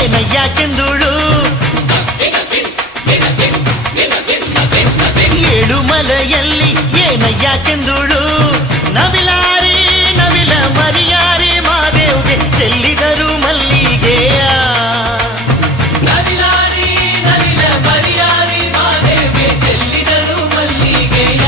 ಏನಯ್ಯಾಕೆಂದುಳು ಏಳುಮಲೆಯಲ್ಲಿ ಏನಯ್ಯಾಕೆಂದುಳು ನವಿಲಾರಿ ನವಿಲ ಮರಿಯಾರಿ ಮಾದೇವ್ಗೆ ಚೆಲ್ಲಿದರು ಮಲ್ಲಿಗೆಯ ನವಿಲಾರಿ ನವಿಲ ಮರಿಯಾರಿ ಮಾದೇವ್ಗೆ ಚೆಲ್ಲಿದರು ಮಲ್ಲಿಗೆಯ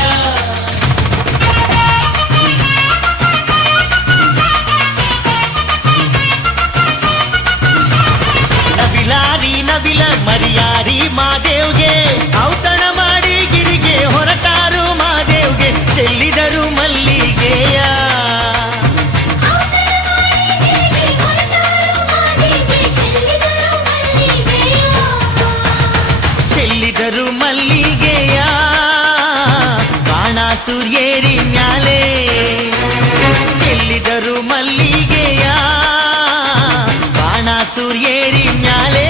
ನವಿಲಾರಿ ನವಿಲ ಮರಿಯಾರಿ ಮಾದೇವ್ಗೆ ಔತಣ ಮಾಡಿ ಗಿರಿಗೆ ಹೊರಟಾರು ಮಾದೇವ್ಗೆ ಚೆಲ್ಲಿದರು ಮಲ್ಲಿಗೆಯ ಚೆಲ್ಲಿದರು ಮಲ್ಲಿಗೆಯ ಬಾಣಾಸುರೇರಿ ಮ್ಯಾಲೆ ಚೆಲ್ಲಿದರು ಮಲ್ಲಿಗೆಯ ಬಾಣಾಸುರೇರಿ ಮ್ಯಾಲೆ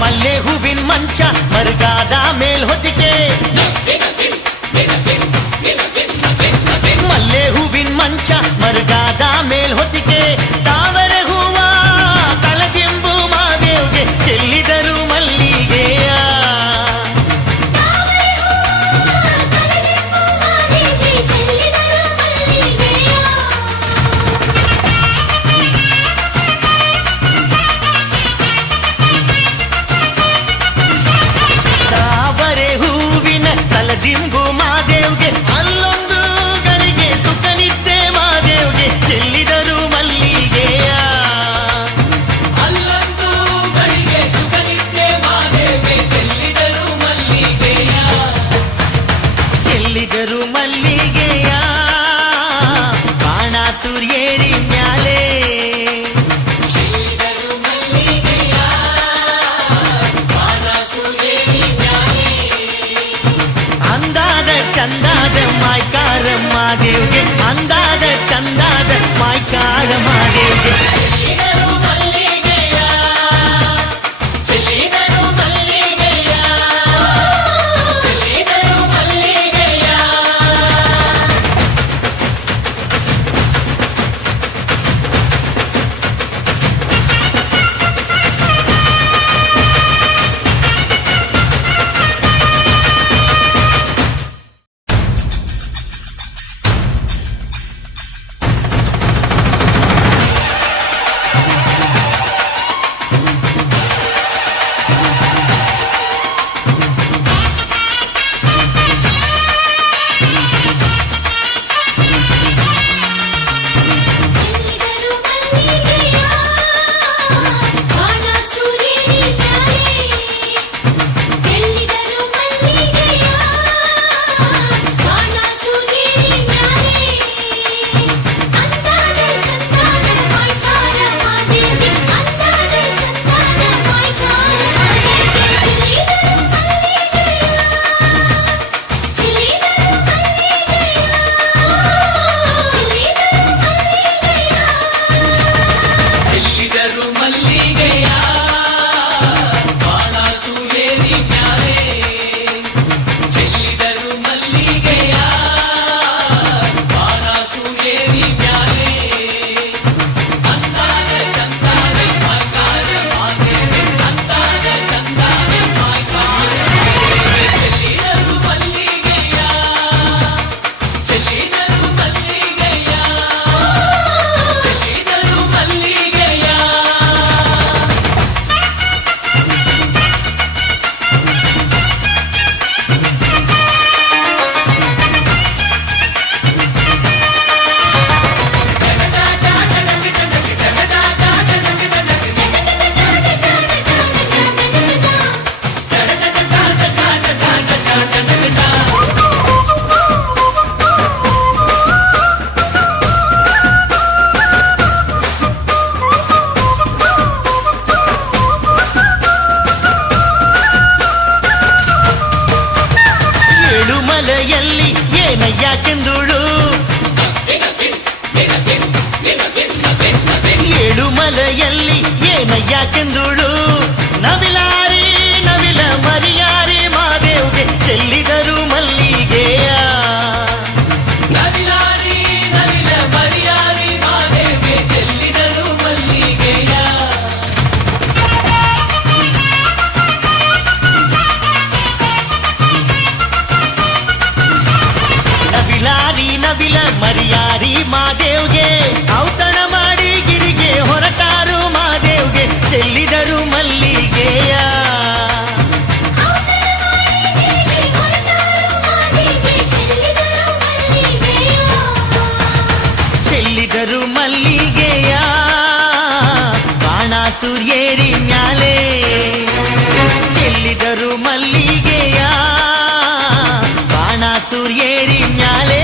ಮಲ್ಲೆ ಹೂವಿನ ಮಂಚ ಮರುಗಾದ ಮೇಲ್ ಹೊದಿಕೆ ಮಲ್ಲೆ ಹೂವಿನ ಮಂಚ ಮರುಗಾದ ಮೇಲ್ ಹೊದಿಕೆ ತಾವರೆ ಹೂವ ತಳದಿಂಬು ಮಾದೇವ್ಗೆ ಚೆಲ್ಲಿದರು ಮಲ್ಲಿಗೆಯ ತಾವರೆ ಹೂವಿನ ತಲದಿಂಬು ಮಾದೇವ್ಗೆ ಅಲ್ಲೊಂದು ಗಳಿಗೆ ಸುಖನಿದ್ದೆ ಮಾದೇವ್ಗೆ ಬಂದುಳು ಏಳುಮಲೆಯಲ್ಲಿ ಏನಯ್ಯ ಕೆಂದುಳು ನವಿಲಾರಿ ನವಿಲ ಮರಿಯಾರಿ ಮಾದೇವ್ಗೆ ಚೆಲ್ಲಿದರು ಮಲ್ಲಿಗೆಯ ನವಿಲಾರಿ ನವಿಲ ಮರಿಯಾರಿ ಮಾದೇವ್ಗೆ ಚೆಲ್ಲಿದರು ಮಲ್ಲಿಗೆಯ ನವಿಲಾರಿ ನವಿಲ ಮರಿಯಾರಿ ಮಾದೇವ್ಗೆ ಔತಣ ಮಾಡಿ ಗಿರಿಗೆ ಹೊರಟಾರು ಮಾದೇವ್ಗೆ ಚೆಲ್ಲಿದರು ಮಲ್ಲಿಗೆಯ ಚೆಲ್ಲಿದರು ಮಲ್ಲಿಗೆಯ ಬಾಣಾಸುರ್ಯೇರಿ ಮ್ಯಾಲೆ ಚೆಲ್ಲಿದರು ಮಲ್ಲಿಗೆಯ ಬಾಣಾಸುರ್ಯೇರಿ ಮ್ಯಾಲೆ